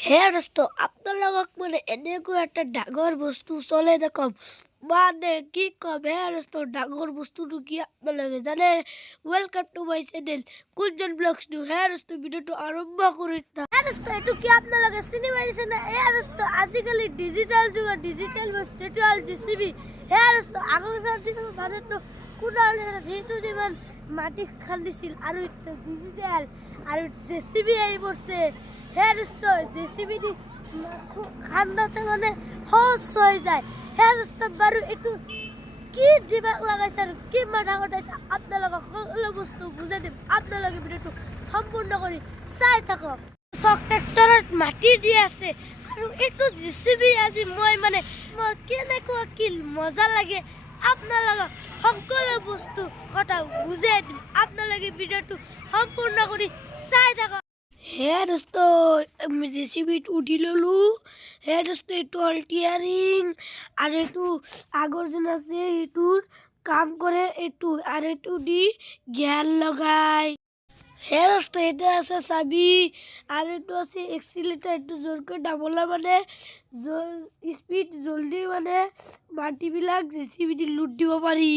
হে দোস্ত আপোনালোকক মানে এনেকুৱা এটা ডাঙৰ বস্তু চলে দেখম মানে কি কম হে দোস্ত ডাঙৰ বস্তুটো কি আপোনালোকে জানে welcome to my channel Kunjan vlogs new hey দোস্ত ভিডিওটো আৰম্ভ কৰিম না হে দোস্ত এটো কি আপোনালোকে চিনি পাইছে না হে দোস্ত আজিকালি ডিজিটাল যুগৰ ডিজিটাল স্টেটুয়াল জিসিবি হে দোস্ত আগৰ দিনৰ মানে তো কুনালে যেটো দিমান মাটি খান্দিছিল আৰু এটা ডিজিটাল আৰু জেসিবি আই পড়ছে হে দোস্ত জেসিবি দি খান্দাতে মানে সহজ হৈ যায় হে দোস্ত বাৰু এটো কি দিবা লাগাইছে আৰু কি মাথা কটাইছে আপোনালোকক সকলো বস্তু বুজাই দিম আপোনালোকে ভিডিওটো সম্পূৰ্ণ কৰি চাই থাকক ট্ৰেক্টৰত মাটি দি আছে আৰু এটো জেসিবি আজি মই কেনেকুৱা কি মজা লাগে আপোনালোকক সকলো বস্তু কথা বুজাই দিম আপোনালোকে ভিডিওটো সম্পূৰ্ণ কৰি চাই থাকক হে দোস্ত জেসিবিত উঠি ললো হে দোস্ত এটো আল্টিয়ারিং আর এটু আগর যেন আছে এটুর কাম করে এটু আর এটু দি গ্যাল লাগায় হে দোস্ত এটা আছে চাবি আর এটু আছে এক্সিলেটার এটু জোরকে ডাবলা মানে স্পিড জলদি মানে মাটিবিলাক জেসিবি দি লুট দিব পারি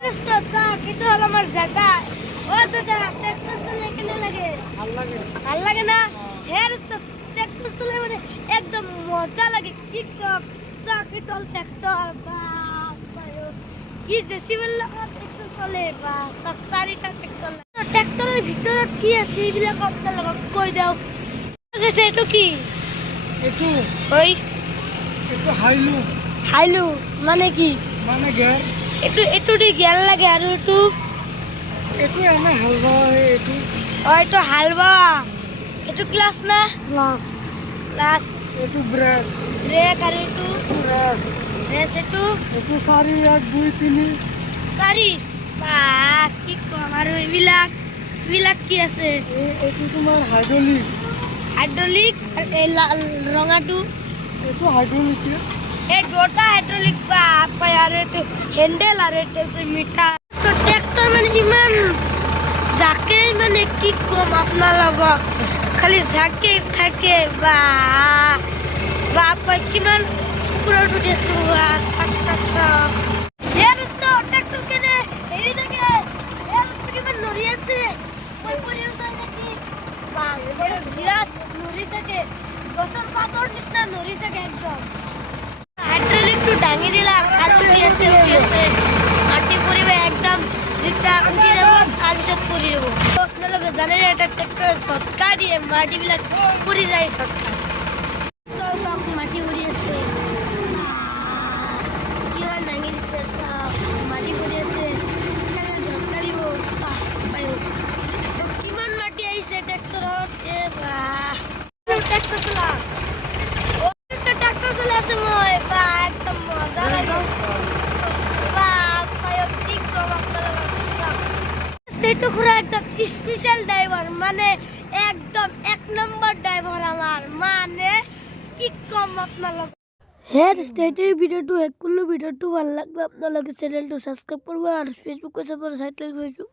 দোস্ত চাক এটা হলো আমার জায়গা ও দাদা ট্রাক্টর চলে কেন লাগে ভাল লাগে না হে দোস্ত ট্রাক্টর চলে মানে একদম মজা লাগে কি কম চাক এটা ট্রাক্টর কি জেসিবি লাগা ট্রাক্টর চলে বা সব চাৰিটা ট্ৰাক্টৰ ট্ৰাক্টৰেৰ ভিতৰত কি আছে এইবিলাক আপোনালোকক কৈ দাও এটো কি এটু ওই এটু হাইলু মানে কি মানে গের এটু দি গেল লাগে আৰু এটু এটু এনে হালবা এটু এটু হালবা এটু ক্লাস না ক্লাস এটু ব্রেক আৰু এটু ৰেস এটু 4 1 2 3 চাৰি বা কি কম আৰু এইবিলাক কি আছে এটু তোমাৰ হাইড্ৰোলিক আৰু এই ৰঙাটো এটু হাইড্ৰোলিক এই দুটা হাইড্ৰোলিক বা পায় আৰু এটু হ্যান্ডেল আৰু এটু মিঠা ট্রাক্টর মানে ইমান জাকে মানে কি কম আপোনালোকক খালি জাকে থাকে বা পায় কিমান ওপৰত উঠিছো ট্ৰাক্টৰ কেনে হেৰি থাকে কিমান নৰি আছে বিৰাট নৰি থাকে গছৰ পাতৰ নিচিনা নৰি থাকে একদম হাইড্ৰোলিকটো দাঙি দিলাম আৰু উঠি আছে মাটি পৰিব একদম জিতা উঠি যাব তাৰপিছত পৰি যাব আপোনালোকে জানে এটা ট্ৰেক্টৰ ঝটকা দিয়ে মাটিবিলাক পৰি যায় ঝটকা চব মাটি পৰি আছে কিমান দাঙি দিছে চব মাটি পৰি আছে ঝটকা দিব কিমান মাটি আহিছে ট্ৰেক্টৰত ট্ৰেক্টৰ চলা ট্ৰেক্টৰ চলাই আছে মই বা একদম মজা লাগে এইটো খুৰা একদম স্পেশাল ড্রাইভার মানে একদম এক নম্বর ড্রাইভার আমার মানে কি কম আপনার হে স্টেটের ভিডিওটো ভিডিওটো ভাল লাগবে আপনার চ্যানেলটো সাবস্ক্রাইব করবো আর ফেসবুক পেজে সাইট ফেসবুক